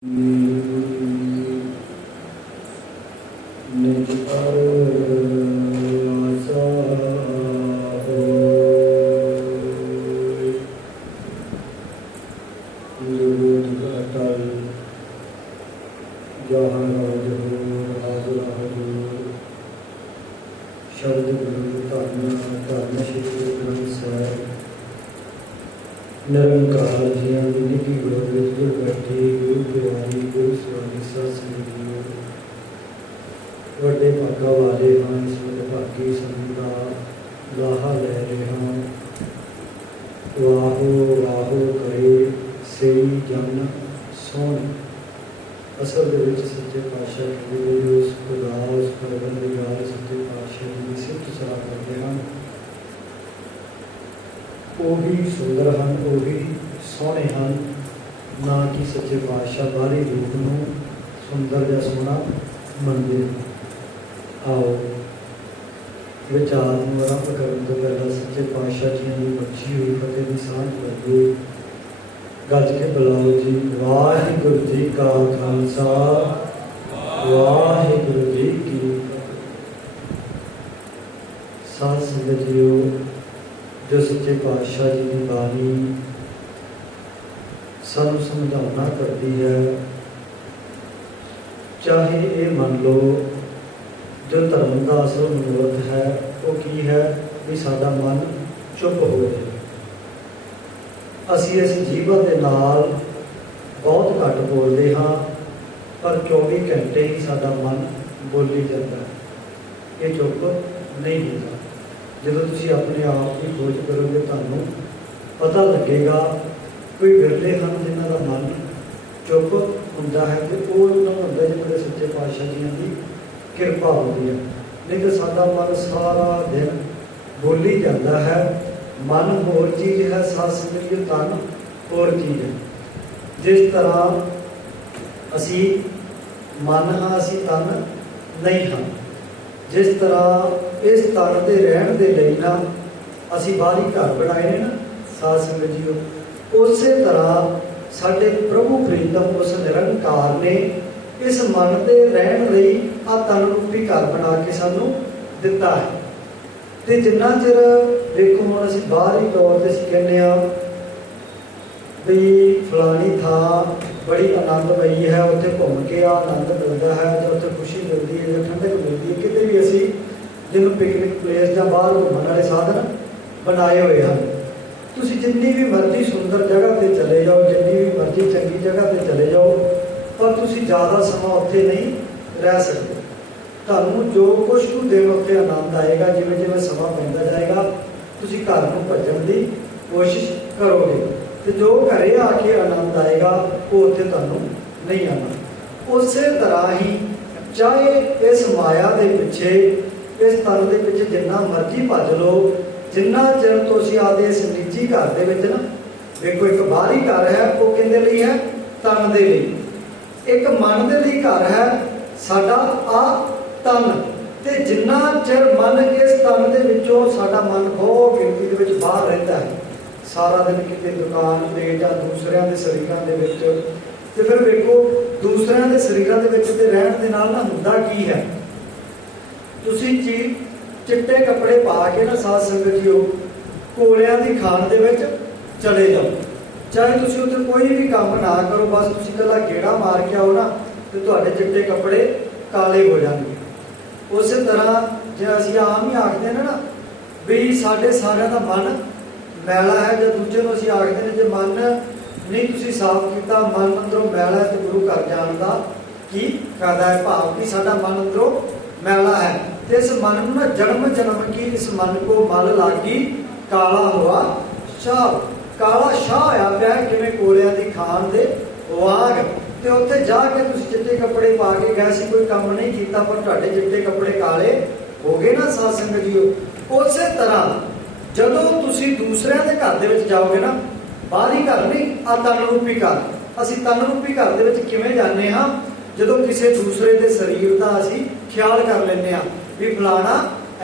शब्द गुरु धन धन श्री गुरु ग्रंथ साहिब निरंकार जियां विधि की गोद विच गुर बैठी गुरु प्यारी गुरु स्वामी सत संगत जीओ वड्डे भागा वाले हाँ इस भागी संग दा लाहा लै रहे हाँ वाहो वाहो करे सही जन सोहण असल दे विच सच्चे पातशाह कहंदे उस खुदा उस परवरदिगार सच्चे पातशाह की सिफत सलाह करते हैं। वो भी सुंदर हैं वो भी सोहने हैं ना कि सच्चे पातशाह बाहरी रूप में सुंदर या सोहना मनते। आओ विचार को आरंभ करने तो पहला सच्चे पातशाह जी की बख्शी हुई फतेह की सांझ लगे गज के बुलाओ जी। वाहिगुरु जी का खालसा वाहिगुरु जी की साध संगत जीओ जो सच्चे पातशाह जी की बाणी सानू समझाना करती है। चाहे ये मान लो जो धर्म का असल मनोरथ है वो की है भी साडा मन चुप हो जाए। असी इस जीवन के नाल बहुत घट बोलते हाँ पर 24 घंटे ही साडा मन बोली जाता है। ये चुप नहीं होता। जो तुम अपने आप की खोज करोगे तो पता लगेगा कोई विरले हैं जिन्हों का मन चुप होंदा है तो वो होंगे जो मेरे सच्चे पातशाह जी की कृपा होती है। नहीं तो साडा मन सारा दिन बोली जाता है। मन होर चीज़ है साथ संगत तन होर चीज़ है। जिस तरह असी मन हाँ असी तन नहीं हाँ। जिस तरह इस तन के रहन के लिए ना असी बाहरी घर बनाए ना साध संगत जीओ उस तरह साडे प्रभु प्रीतम उस निरंकार ने इस मन के रहन लई आ तन रूपी घर बना के सानू दिता है। तो जिन्ना चिर देखो हम असी बाहरी तौर पर असी कहने भी फलानी थां बड़ी आनंदमयी है उत्थे घूम के आनंद मिलता है जो उत्थे खुशी मिलती है जो ठंडक मिलती है। कितने भी असी जिन्होंने पिकनिक प्लेस या बाहर घूमने वाले साधन बनाए हुए हैं। तुसी जितनी भी मर्जी सुंदर जगह पर चले जाओ जितनी भी मर्जी चंगी जगह पर चले जाओ पर तुसी ज़्यादा समा उत्थे नहीं रह सकते। तुहानू जो कुछ भी दिन उत्थे आनंद आएगा जिवें जिवें समा पैंदा जाएगा तुसी घर नूं भज्जण दी कोशिश करोगे तो जो घरे आके आनंद आएगा वो उत्थे तुहानू नहीं आना। उस तरह ही चाहे इस माया के पिछे इस तन के पिछे जिन्ना मर्जी भज लो जिन्ना चिर तुसीं आदे इस निजी घर दे विच ना देखो एक बाहरी घर है वो किहदे लई है तन दे लई एक मन दे लई घर है साडा आ तन। ते जिन्ना चिर मन इस तन दे विचों साडा मन बहुत गिनती दे विच बाहर रहिंदा है सारा दिन किते दुकान ते जां दूसरिਆਂ ਦੇ शरीरां दे विच ते फिर देखो दूसरिਆਂ ਦੇ शरीरां दे विच ते रहण दे नाल ना हुंदा की है। तुसीं चिट्टे कपड़े पा के ना साध संगत जीओ कोलियां दी खान दे विच चले जाओ चाहे तुसीं उत्थे कोई भी काम ना करो बस तुसीं कला गेड़ा मार के आओ ना ते तुहाडे चिट्टे कपड़े काले हो जाएंगे। उस तरह जो असी आम ही आखते हैं ना भी साढ़े सारे का मन मैला है जो दूजे को असी आखते हैं जो मन नहीं तुसी साफ किया मन अंदरों मैला है तो गुरु घर जाने का की फायदा है। भाव कि साडा मन अंदरों मैला है तो इस मन को ना जन्म जन्म की इस मन को मल लागी काला हुआ शाह काला शाह होया पिया जिवें कोलियां दी खान दे वाग। तो उत्थे जाके तुसीं चिट्टे कपड़े पा के गए सी कोई काम नहीं किया पर तुहाडे चिट्टे कपड़े काले हो गए ना साध संगत जीओ। उस तरह जदों तुसीं दूसरिਆਂ ਦੇ घर दे विच जाओगे ना बाहरी घर नहीं आ तन रूपी घर असीं तन रूपी घर दे विच किवें जाने हाँ जदों किसी दूसरे के शरीर का असीं ख्याल कर लैंदे हाँ भी फलाना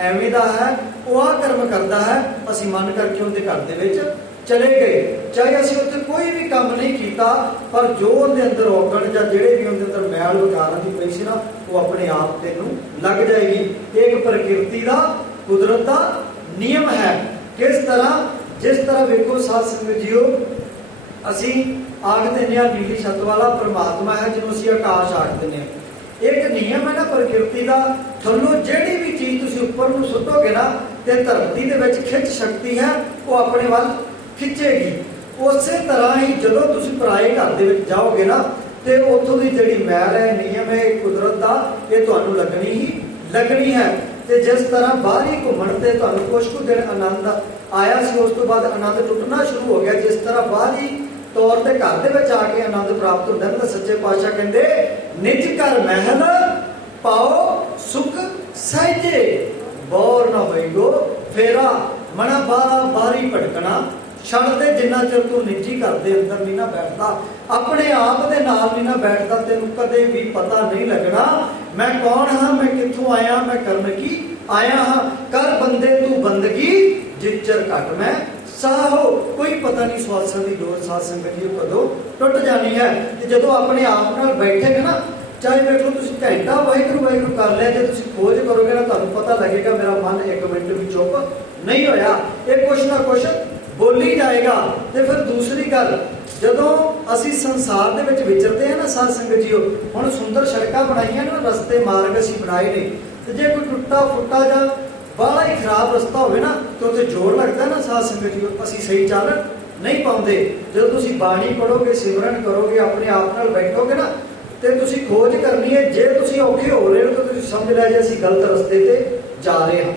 एवें दा है वो आ कर्म करता है असीं मन करके उनके घर दे विच चले गए, चाहे असीं उत्थे कोई भी काम नहीं किया, पर जो उहदे अंदर औगण जां जिहड़े भी उहदे अंदर मैल विकारां दी पई सी ना, वो अपने आप तैनूं लग जाएगी। एक प्रकृति का कुदरत का नियम है। किस तरह, जिस तरह वेखो साध संगत जीओ, असीं आख दिंदे हां नीली छत वाला परमात्मा है जिन्हों असीं आकाश आख दिंदे हां। एक नियम है ना प्रकृति का, थल्लों जिहड़ी भी चीज़ तुसीं उपर नूं सुट्टोगे ना, ते धरती दे विच खिच शक्ति है, वो अपने वल खिंचेगी। उस तरह ही जदों तुसीं पराए घर दे विच जाओगे ना, तो उत्थों की जिहड़ी मैल है, नियम है कुदरत का, ये तुहानूं लगनी ही लगनी है। तो जिस तरह बाहर ही घूमण ते तुहानूं कुछ कुछ दिन आनंद आया सी, उस तो बाद आनंद टुटना शुरू हो गया। जिस तरह बाहरी तौर पर घर दे विच आके आनंद प्राप्त होता है, तो सच्चे पातशाह कहंदे निज घर महल पाओ सुख सहजे, बौर न होइगो फेरा मना बारा बारी भटकना छड़ दे। जिन्ना चिर तू निजी घर दे अंदर नहीं ना बैठता, अपने आप दे नाल नहीं ना बैठता, तेनू कदे भी पता नहीं लगना मैं कौन हाँ, मैं कित्थों आया, मैं करन की आया हाँ। कर बंदे तू बंदगी जिच्चर घट मैं साहो, कोई पता नहीं स्वासां दी डोर साध संगत जी कदों टुट जानी है। ते जदों अपने आप नाल बैठेगे ना, चाहे वेखो तुसीं घंटा वाहिगुरू वाहिगुरू कर लिया, जे तुसीं खोज करोगे ना, तुहानूं पता लगेगा मेरा मन एक मिनट भी चुप नहीं होया, ये कुछ ना कुछ बोली जाएगा। तो फिर दूसरी गल, जदों असीं संसार दे विच विचरते हैं ना साध संगत जीओ, हुण सुंदर सड़कां बनाईआं ना, रस्ते मार्ग असीं बनाए ने, ते जे कोई टुट्टा फुट्टा जां बड़ा ही खराब रस्ता होवे ना, तो उत्थे जोर लगदा ना साध संगत जीओ, असीं सही चल नहीं पाउंदे। जदों तुसीं बाणी पढ़ोगे, सिमरन करोगे, अपने आप नाल बैठोगे ना, ते तुसीं खोज करनी है। जे तुसीं औखे हो रहे हो तो तुसीं समझ लिया जे असीं गलत रस्ते ते जा रहे हां।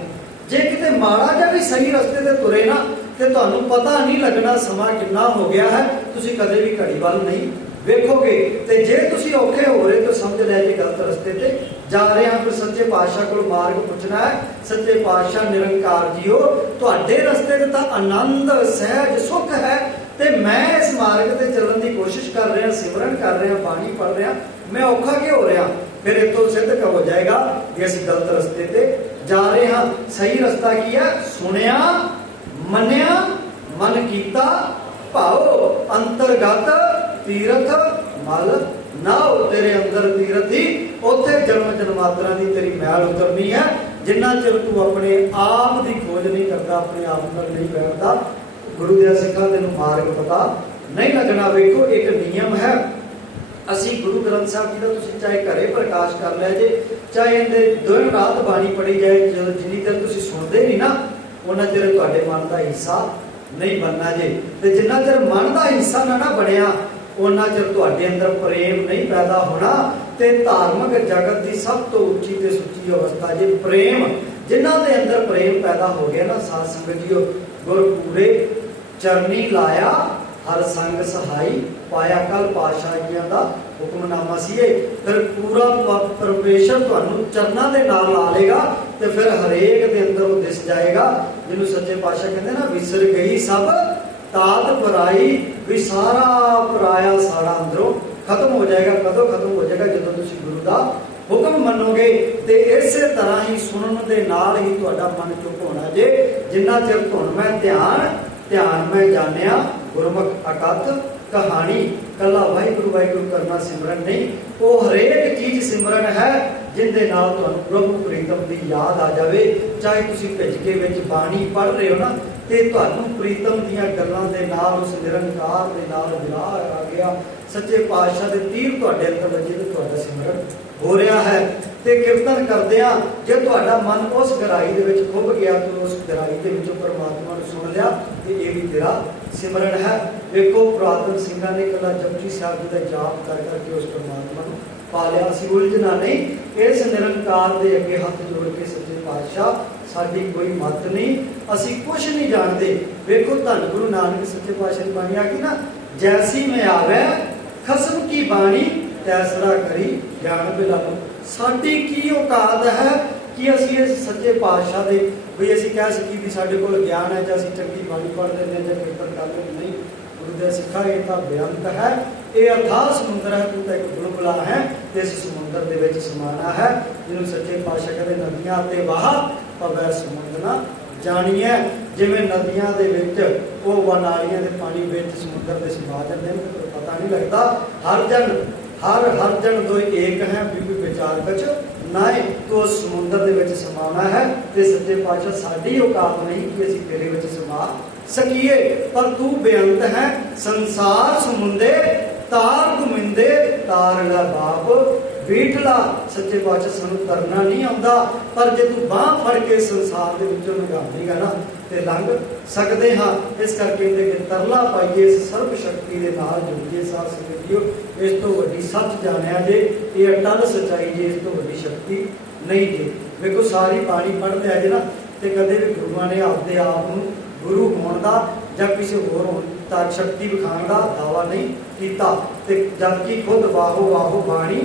जे किते माड़ा जिहा भी सही रस्ते ते तुरे ना, ते तुहानूं पता नहीं लगना समां कितना हो गया है, तुसीं कदे भी घड़ी वाल नहीं वेखोगे। ते जे तुसीं औखे हो रहे तो समझ लिया जे गलत रस्ते ते जा रहे हैं। फिर सच्चे पातशाह को मार्ग पूछना है, सच्चे पातशाह निरंकार जीओ, तुहाडे रस्ते ते तां आनंद सहज सुख है, ते मैं इस मार्ग ते चलण दी कोशिश कर रहा, सिमरन कर रहा, बाणी पढ़ रहा, मैं औखा क्यों हो रहा। फिर इतों सिद्ध हो जाएगा कि असीं गलत रस्ते ते जा रहे हैं। सही रस्ता की है, सुनिया मनिया मन कीता भाओ, अंतरगत तीरथ मल नाओ। तेरे अंदर तीरथ ही, उत्थे जन्म जन्मांतरां दी तेरी मैल उतरनी है। जिन्ना चिर तू अपने आप की खोज नहीं करता, अपने आप नाल नहीं बैठता, गुरु दे सिखां तैनूं मार्ग पता नहीं लगना। वेखो एक नियम है, असी गुरु ग्रंथ साहब जी का तुसीं चाहे घरे प्रकाश कर लिया जे, चाहे इहदे दिन रात बाणी पढ़ी जाए, जिन्नी देर तुसीं सुणदे नहीं ना, उन्ना चिर तुहाडे मन का हिस्सा नहीं बनना जे। ते जिन्ना चिर मन का हिस्सा ना बनिया, उन्ना चिर तुहाडे अंदर प्रेम नहीं पैदा होना। ते धार्मिक जगत की सब तो उच्ची ते सुच्ची अवस्था जे प्रेम। जिन्हां दे अंदर प्रेम पैदा हो गया ना साध संगत जीओ, गुर पूरे चरनी लाया हर संग सहाई, पाया कल पातशाहियां दा हुक्मनामा सीए। फिर पूरा परमेश्वर तुहानूं चरनां दे नाल ला लेगा, ते फिर हरेक दे अंदर वो दिस जाएगा। जिन्हों सच्चे पातशाह कहते ना, विसर गई सब तात पराई, भी सारा पराया सारा अंदरों खत्म हो जाएगा। कदों खत्म हो जाएगा, जदों तुसीं गुरु दा हुक्म मनोगे। ते इस तरह ही सुनन दे नाल ही तुहाडा मन चुप होना जे। जिन्ना चिर तुहानूं मैं ध्यान में जानिया गुरमुख अकथ कहानी, कला वाहिगुरू वाहिगुरू करना सिमरन नहीं, वो हरेक चीज सिमरन है जिंदे नाल तुहानूं प्रभु प्रीतम की याद आ जाए। चाहे तुसीं भिजके विच बाणी पढ़ रहे हो ना, ते तुहानूं प्रीतम दीयां गल्लां दे नाल उस निरंकार दे नाल विलाह आ गया। सच्चे पातशाह दे तीर तुहाडे अंदर वजे ते तुहाडा सिमरन हो रहा है। ते कीर्तन करदिआं जे तुहाडा मन उस गहराई दे विच खुभ गया, तो उस गहराई दे विचों परमात्मा नूं सुन लिया, ते ये भी तेरा सिमरन है। देखो पुरातन सिंघां ने कला जपजी साहिब जी दा जाप कर करके उस परमात्मा नूं पा लिया। असीं उलझना नहीं, इस निरंकार दे अगे हथ जोड़ के सच्चे पातशाह साडी कोई मत नहीं, असीं कुछ नहीं जानते। देखो धन गुरु नानक सच्चे पातशाह की बाणी आ गई ना, जैसी में आवे खसम की बाणी तैसरा करी ज्ञान बिलालो। साडी की औकात है कि असीं इस सच्चे पातशाह दे भी असीं कह सकी भी साडे कोल ज्ञान है, जां असीं चंगी बाणी पढ़ लैंदे जां कीर्तन कर लैंदे। नहीं, गुरु दे सिखा ये तां बेअंत है, ये अथाह समुद्र है, तू तां एक बुलबुला है, ते इस समुद्र दे विच समाना है। जिन्हों सच्चे पातशाह कहते नदियां ते वाह पवै समुद्र ना जाणीए। जिवें नदियां दे विच वो नालियां के पानी में समुद्र के समा जाते हैं, तो पता नहीं लगता। हर जन दो एक है, भी कोई विचार बच नाए तो समुद्र के विच समाना है। तो सच्चे पातशाह साडी औकात नहीं कि असीं तेरे विच समा सकीए, पर तू बेअंत है संसार समुंदे तार घुमिंदे तारला बाप बेटला। सच्चे पातशाह सानू तरना नहीं आउंदा, पर जे तू बांह फड़ के संसार दे विचों लंघावेगा ना ते लंघ सकदे हां। इस करके इहदे कि तरला पाइए, इस सर्व शक्ति दे नाल जुड़िए। साथ संगतियो, इस तो वड्डी सच जानिया जे, ये अटल सच्चाई जे, इस तो वड्डी शक्ति नहीं जे। देखो सारी बाणी पढ़ते आ जे ना, ते कदे भी गुरुआं ने आपदे आप नूं गुरु होण दा जां किसी होर तार शक्ति विखाण दा दावा नहीं कीता। ते जबकि खुद वाहो वाहो बाणी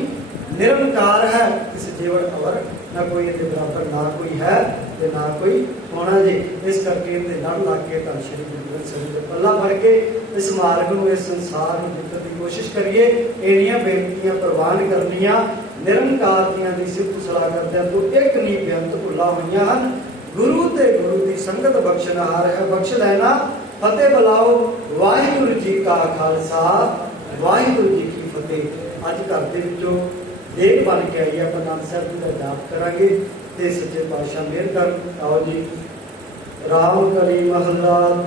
निरंकार है, किसी जीवन अवर ना कोई इहदे बराबर ना कोई है ते ना कोई होना जी। इस करके इहदे लड़ लग के धन श्री गुरु ग्रंथ साहिब दे पल्ला फड़ के इस मार्ग नूं, इस संसार नूं जिੱਤਣ की कोशिश करिए। इहदियां बेनतियां प्रवान करनियां निरंकार दियां दी सिफत सलाह करदिआं तो एक नहीं बेअंत भुੱਲਾਂ होईਆਂ ਹਨ। गुरु ते गुरु की संगत बख्शनहार है, बख्श लेना फतेह बुलाओ। वाहिगुरु जी का खालसा, वाहिगुरु जी की फतेह। अज घर के विचों देख बन के आई, आप आनंद साहब जी का जाप करांगे ते सच्चे पातशाह मेहर कर। आओ जी। राम कली महला